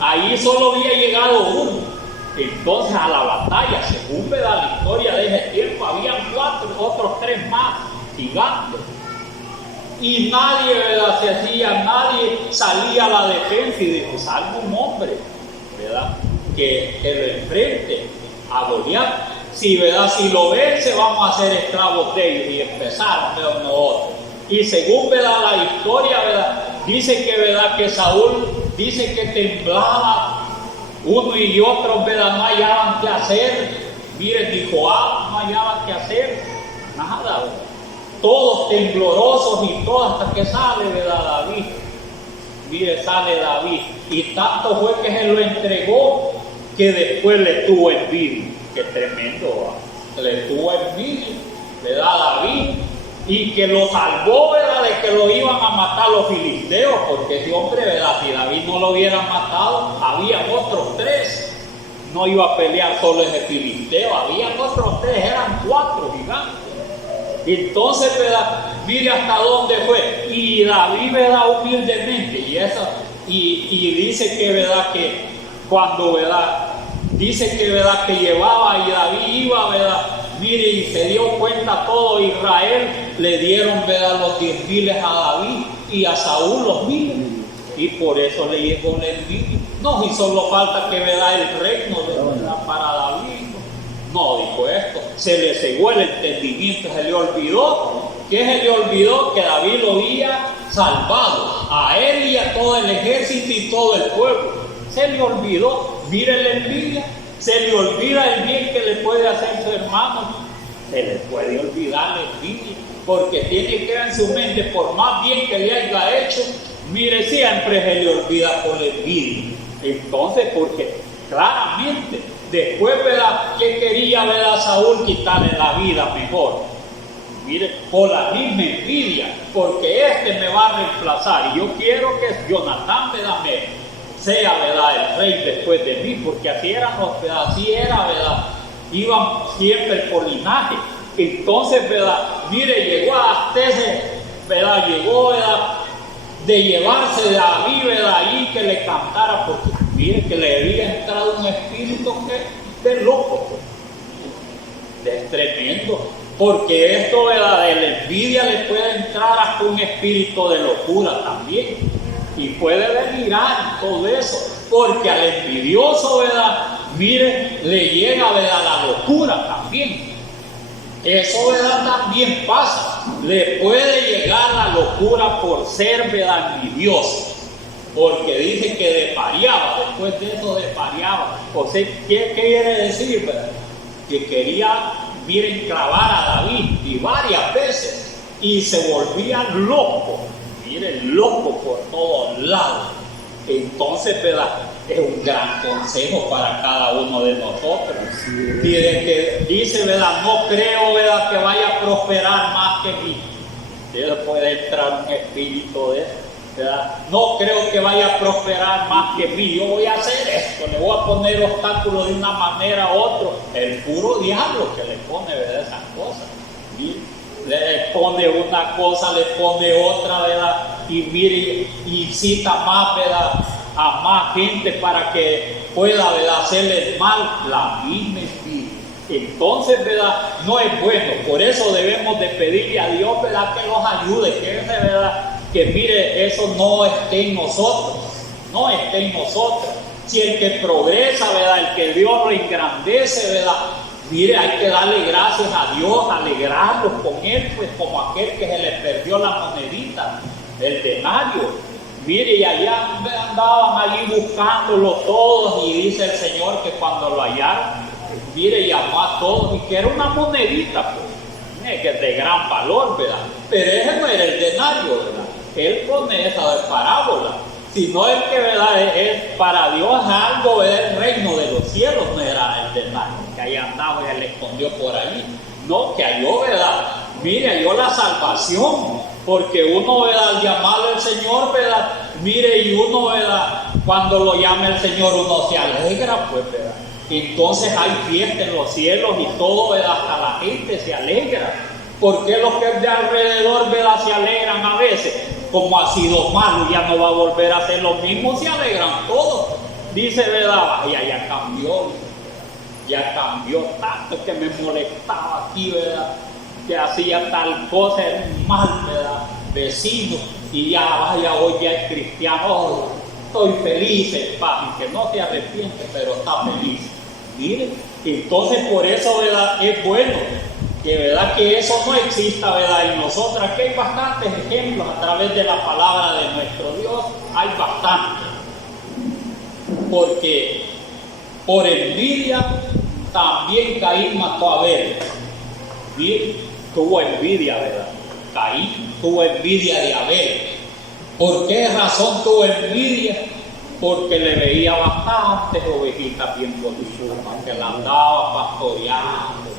Ahí solo había llegado uno. Entonces a la batalla, según, ¿verdad?, la historia de ese tiempo, habían otros 3 más gigantes. Y nadie, ¿verdad?, nadie salía a la defensa, y dijo, salga un hombre, ¿verdad?, que lo enfrente a Goliat. Si, ¿verdad?, si lo vence, vamos a ser esclavos de ellos. Y empezaron, pero no otros. Y según, ¿verdad?, la historia, ¿verdad?, dice que, ¿verdad?, que Saúl dice que temblaba, uno y otro, ¿verdad?, no hallaban qué hacer. Miren, dijo, no hallaban qué hacer, nada, ¿verdad?, todos temblorosos y todo, hasta que sale, ¿verdad?, David. Mire, sale David, y tanto fue que se lo entregó, que después le tuvo envidia. Qué tremendo, ¿verdad?, le tuvo envidia, ¿verdad?, David, y que lo salvó, ¿verdad?, de que lo iban a matar los filisteos, porque ese hombre, ¿verdad?, si David no lo hubiera matado, había otros 3, no iba a pelear solo ese filisteo, había otros 3, eran 4 gigantes. Entonces, ¿verdad?, mire hasta dónde fue, y David, ¿verdad?, humildemente, y dice que, ¿verdad?, que cuando, ¿verdad?, dice que, ¿verdad?, que llevaba, y David iba, ¿verdad?, mire, y se dio cuenta todo Israel, le dieron, ¿verdad?, los 10,000 a David, y a Saúl los 1,000, y por eso le llegó la envidia. No, y solo falta que, ¿verdad?, el reino, ¿verdad?, para David. No, dijo esto, se le cegó el entendimiento, se le olvidó. ¿Qué se le olvidó? Que David lo había salvado, a él y a todo el ejército y todo el pueblo. Se le olvidó, mire la envidia, se le olvida el bien que le puede hacer su hermano, se le puede olvidar la envidia, porque tiene que quedar en su mente, por más bien que le haya hecho, mire, siempre se le olvida por la envidia. Entonces, porque claramente, después, ¿verdad?, que quería, ¿verdad?, Saúl quitarle la vida mejor. Mire, por la misma envidia, porque me va a reemplazar, y yo quiero que Jonatán, ¿verdad?, sea, ¿verdad?, el rey después de mí, porque así era, ¿verdad?, iban siempre por linaje. Entonces, ¿verdad?, mire, llegó hasta ese, ¿verdad?, llegó, ¿verdad?, de llevarse de David, ¿verdad?, ahí que le cantara, porque mire que le había entrado un espíritu de loco, es tremendo, porque esto, ¿verdad?, de la envidia le puede entrar hasta un espíritu de locura también, y puede delirar todo eso, porque al envidioso, ¿verdad?, mire, le llega, ¿verdad?, la locura también. Eso, ¿verdad?, también pasa, le puede llegar la locura por ser, ¿verdad?, envidioso. Porque dice que desvariaba, después de eso desvariaba. O sea, ¿qué quiere decir, verdad? Que quería, miren, clavar a David, y varias veces, y se volvía loco, miren, loco por todos lados. Entonces, ¿verdad?, es un gran consejo para cada uno de nosotros. Miren que dice, ¿verdad?, no creo, ¿verdad?, que vaya a prosperar más que mí. Puede entrar un espíritu de eso, ¿verdad? No creo que vaya a prosperar más que mí. Yo voy a hacer esto, le voy a poner obstáculos de una manera u otra. El puro diablo que le pone, ¿verdad?, esas cosas. Le pone una cosa, le pone otra, ¿verdad? Y mire, incita más, ¿verdad?, a más gente para que pueda, ¿verdad?, hacerle mal, la misma envidia. Entonces, ¿verdad?, no es bueno. Por eso debemos de pedirle a Dios, ¿verdad?, que nos ayude, ¿verdad?, que mire, eso no esté en nosotros, no esté en nosotros. Si el que progresa, ¿verdad?, el que Dios lo engrandece, ¿verdad?, mire, hay que darle gracias a Dios, alegrarnos con Él, pues como aquel que se le perdió la monedita, el denario. Mire, y allá andaban allí buscándolo todos, y dice el Señor que cuando lo hallaron, mire, llamó a todos, y que era una monedita, pues, que es de gran valor, ¿verdad? Pero ese no era el denario, ¿verdad? Él pone esa de parábola, sino el que, ¿verdad?, es para Dios algo, el reino de los cielos, no era el denario, que ahí andaba y él le escondió por ahí. No, que halló, ¿verdad? Mire, halló la salvación, porque uno, ¿verdad?, al llamarlo el Señor, ¿verdad?, mire, y uno, ¿verdad?, cuando lo llama el Señor, uno se alegra, pues, ¿verdad? Entonces hay fiesta en los cielos y todo, ¿verdad?, hasta la gente se alegra. ¿Por qué los que de alrededor, ¿verdad?, se alegran a veces? Como ha sido malo, ya no va a volver a hacer lo mismo, se alegran todos. Dice, ¿verdad?, ya cambió tanto que me molestaba aquí, ¿verdad?, que hacía tal cosa, era un mal, ¿verdad?, vecino, y ya hoy ya es cristiano, estoy feliz, en paz, y que no se arrepiente, pero está feliz. Mire, entonces por eso, ¿verdad?, es bueno que verdad que eso no exista, verdad, en nosotros. Aquí hay bastantes ejemplos a través de la palabra de nuestro Dios, hay bastantes. Porque por envidia también Caín mató a Abel. Tuvo envidia, ¿verdad? Caín tuvo envidia de Abel. ¿Por qué razón tuvo envidia? Porque le veía bastantes ovejitas bien bonitas, que la andaba pastoreando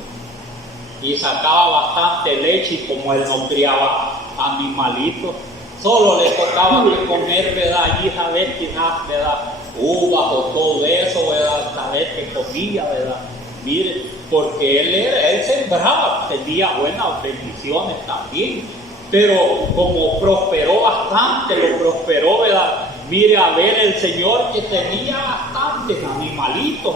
y sacaba bastante leche, y como él no criaba animalitos, solo le tocaba que comer, ¿verdad? Allí saber quizás, ¿verdad? Uvas o todo eso, ¿verdad? Saber que comía, ¿verdad? Mire, porque él sembraba, tenía buenas bendiciones también, pero como prosperó bastante, lo prosperó, ¿verdad? Mire, a ver el Señor que tenía bastantes animalitos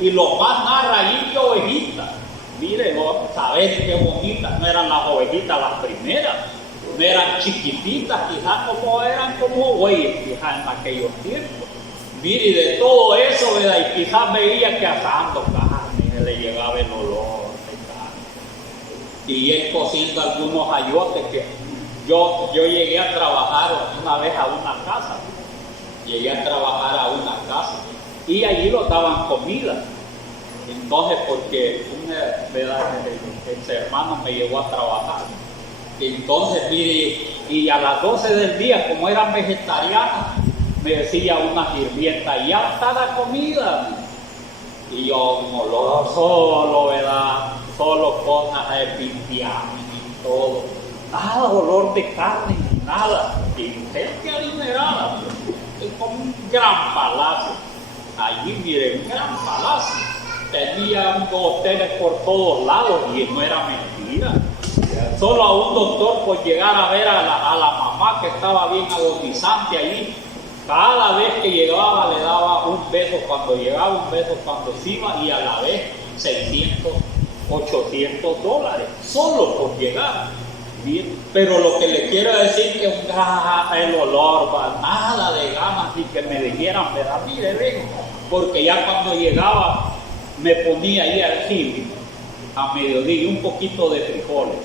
y los más narra ahí que ovejitas. Mire, sabes qué bonitas, no eran las ovejitas las primeras, no eran chiquititas, quizás como eran como bueyes, quizás en aquellos tiempos. Mire, y de todo eso, ¿verdad? Y quizás veía que asando carne, se le llegaba el olor de carne. Y él cociendo algunos ayotes que yo llegué a trabajar una vez a una casa. Llegué a trabajar a una casa y allí nos daban comida. Entonces, porque ese hermano me llevó a trabajar. Entonces, mire, y a las 12 del día, como eran vegetarianas, me decía una sirvienta, ya está la comida. Y yo, como solo, ¿verdad? Solo cosas de pipián y todo. Nada olor de carne, nada. Y gente adinerada, es como un gran palacio. Allí, mire, un gran palacio. Tenía hoteles por todos lados y no era mentira. Solo a un doctor por llegar a ver a la mamá que estaba bien agonizante allí. Cada vez que llegaba le daba un beso cuando llegaba, un beso cuando se iba, y a la vez 600, 800 dólares, solo por llegar. Bien. Pero lo que le quiero decir que el olor, nada de ganas ni que me dijeran, ¿verdad? Mire, ven, porque ya cuando llegaba me ponía ahí al gym a mediodía un poquito de frijoles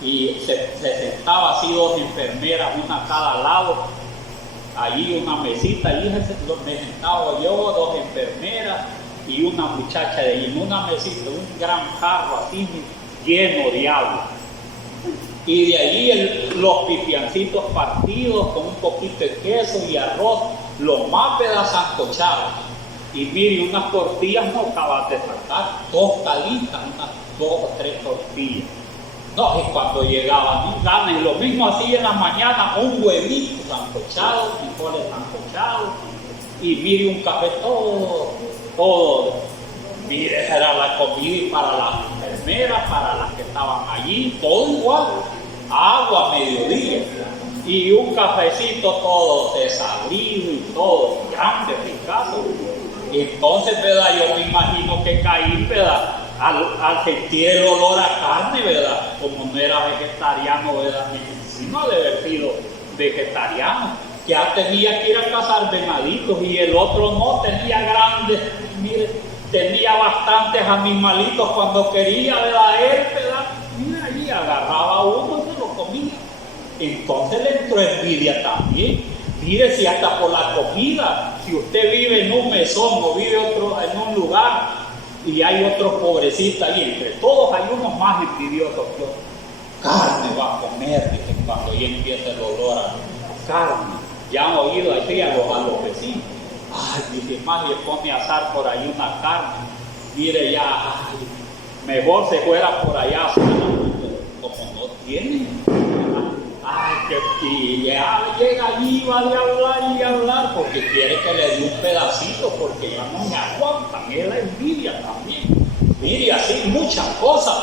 y se sentaba así dos enfermeras, una a cada lado, allí una mesita, allí me sentaba yo, dos enfermeras y una muchacha de allí, en una mesita, un gran jarro así lleno de agua. Y de allí los pipiancitos partidos con un poquito de queso y arroz, los más sancochados. Y mire, unas tortillas no acabas de sacar, tostaditas, unas 2 o 3 tortillas. No, y cuando llegaban, no ganas, y lo mismo así en la mañana, un huevito sancochado, frijoles sancochados, y mire, un café todo. Mire, esa era la comida, y para las enfermeras, para las que estaban allí, todo igual. Agua a mediodía y un cafecito todo desabrido y todo grande, ricazo. Entonces, ¿verdad? Yo me imagino que Caín, ¿verdad? Al sentir el olor a carne, ¿verdad? Como no era vegetariano, ¿verdad? Encima de haber sido vegetariano, ya tenía que ir a cazar venaditos, y el otro no, tenía grandes, mire, tenía bastantes animalitos cuando quería, ¿verdad? Él, ¿verdad? Mira, allí agarraba uno y se lo comía. Entonces le entró envidia también. Mire, si hasta por la comida, si usted vive en un mesón o vive en un lugar y hay otros pobrecitos ahí, entre todos hay unos más envidiosos que otros. Carne va a comer, dicen, cuando ya empieza el olor a carne. Ya han oído así a los vecinos. Ay, dice, más le pone a asar por ahí una carne. Mire, ya, ay, mejor se fuera por allá, como no tiene. Y ya llega allí, va a hablar, porque quiere que le dé un pedacito, porque ya no me aguantan, es la envidia también. Mire, así muchas cosas,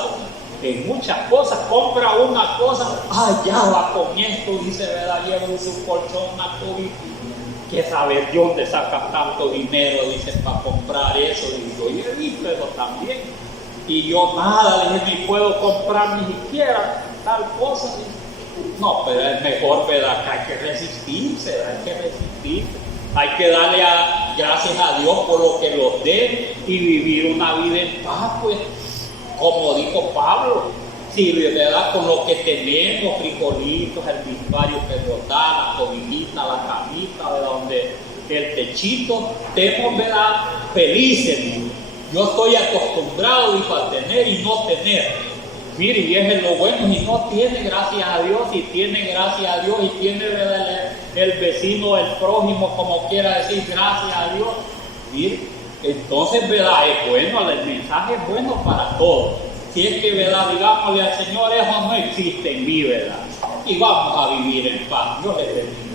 en muchas cosas, compra una cosa, ya va con esto, dice, ¿verdad? Lleva su colchón, una cobija, que saber de dónde saca tanto dinero, dice, para comprar eso. Y yo he visto eso también, y yo nada, le dije, ni puedo comprar ni siquiera tal cosa, dice. No, pero es mejor, ¿verdad? Que hay que resistirse, hay que darle gracias a Dios por lo que los dé y vivir una vida en paz, pues, como dijo Pablo, si ¿verdad? Con lo que tenemos, frijolitos, el dispario que nos da, la cobijita, la camita, ¿verdad? Donde el techito, estemos, ¿verdad? Felices. Yo estoy acostumbrado, dijo, a tener y no tener. Mire, y es lo bueno, si no tiene, gracias a Dios, y tiene, gracias a Dios, y tiene, ¿verdad? El vecino, el prójimo, como quiera decir, gracias a Dios. Mire, entonces, ¿verdad? Es bueno, el mensaje es bueno para todos. Si es que, ¿verdad? Digámosle al Señor, eso no existe en mí, ¿verdad? Y vamos a vivir en paz. Dios les bendiga.